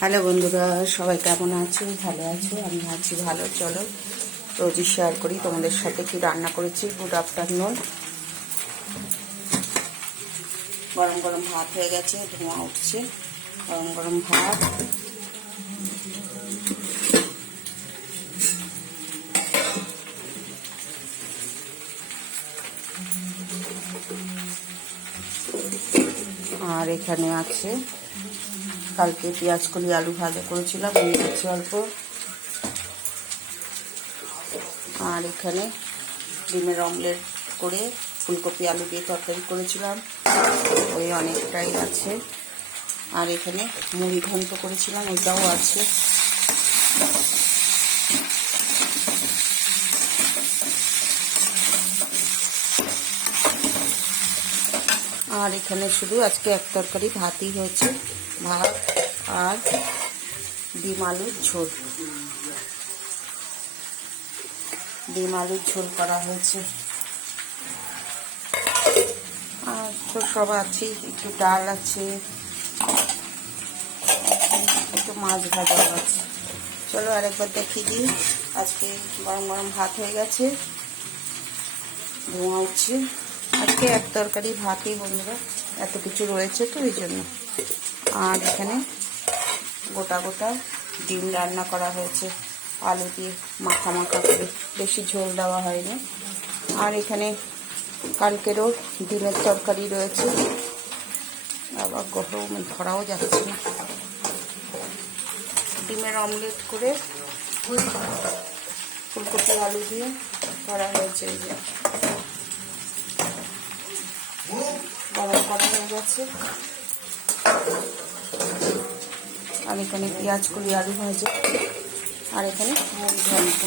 Hello বন্ধুরা, সবাই কেমন আছো? ভালো আছো? আমি আছি ভালো। চলো রোজই শেয়ার করি তোমাদের সাথে কি রান্না করেছি। Good afternoon. গরম গরম ভাত হয়ে গেছে, ধোঁয়া উঠছে। গরম গরম ভাত, আর এখানে আছে কালকে পেঁয়াজ কলি আলু ভাজা করেছিলাম, নিয়েছি অল্প। আর এখানে ডিমের অমলেট করে ফুলকপি আলু দিয়ে তরকারি করেছিলাম, ওই অনেকটাই আছে। আর এখানে মুড়ি ঘন্ট করেছিলাম, ওইটাও আছে। আর এখানে শুধু আজকে এক তরকারি ভাতই হয়েছে, ভাত আর ডিম আলুর ঝোল। ডিম আলুর ঝোল করা হয়েছে। আর তো সব আছে, একটু ডাল আছে, একটু মাছ ভাজাও আছে। চলো আরেকবার দেখিয়ে দিই। আজকে গরম গরম ভাত হয়ে গেছে, ধোঁয়া উঠছে। আজকে এক তরকারি ভাতই বন্ধুরা, এত কিছু রয়েছে তো এই জন্য। আর এখানে গোটা গোটা ডিম রান্না করা হয়েছে আলু দিয়ে মাখা মাখা করে, বেশি ঝোল দেওয়া হয়নি। আর এখানে কালকেরও ডিমের তরকারি রয়েছে, আবার গরমে ধরাও যাচ্ছে না। ডিমের অমলেট করে ফুলকপি আলু দিয়ে করা হয়েছে। এই যে গরম করা হয়ে গেছে। আর এখানে পেঁয়াজ কলি আলু ভাজা, আর এখানে মুড়ি ঘন্ট।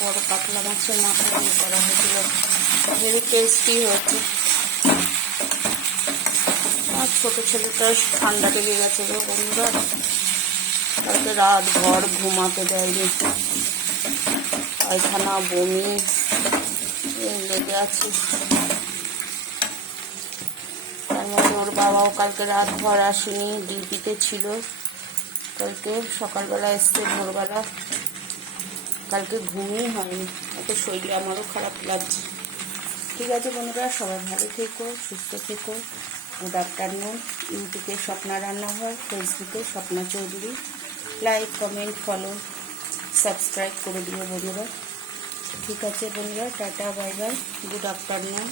বড় কাতলা মাছের মাথা দিয়ে করা হয়েছিল, ভেরি টেস্টি হয়েছে। আর ছোটো ছেলেটা ঠান্ডা লেগে গেছে গো বন্ধুরা, কালকে রাত ভর ঘুমাতে দেয়নি, পায়খানা বমি লেগে আছে। তার মধ্যে ওর বাবাও কালকে রাত ভর আসেনি, ডিউটিতে ছিল। কালকে সকালবেলা এসছে ভোরবেলা, কালকে ঘুমই হয়নি, এত শরীর আমারও খারাপ লাগছে। ঠিক আছে বন্ধুরা, সবাই ভালো থেকো, সুস্থ থেকো। Good afternoon. ইউটিউবে স্বপ্না রান্নাঘর, ফেসবুকে Swapna Chowdhury. Like, comment, follow, subscribe করে দিও বন্ধুরা। ঠিক আছে বন্ধুরা, tata, bye bye, good afternoon.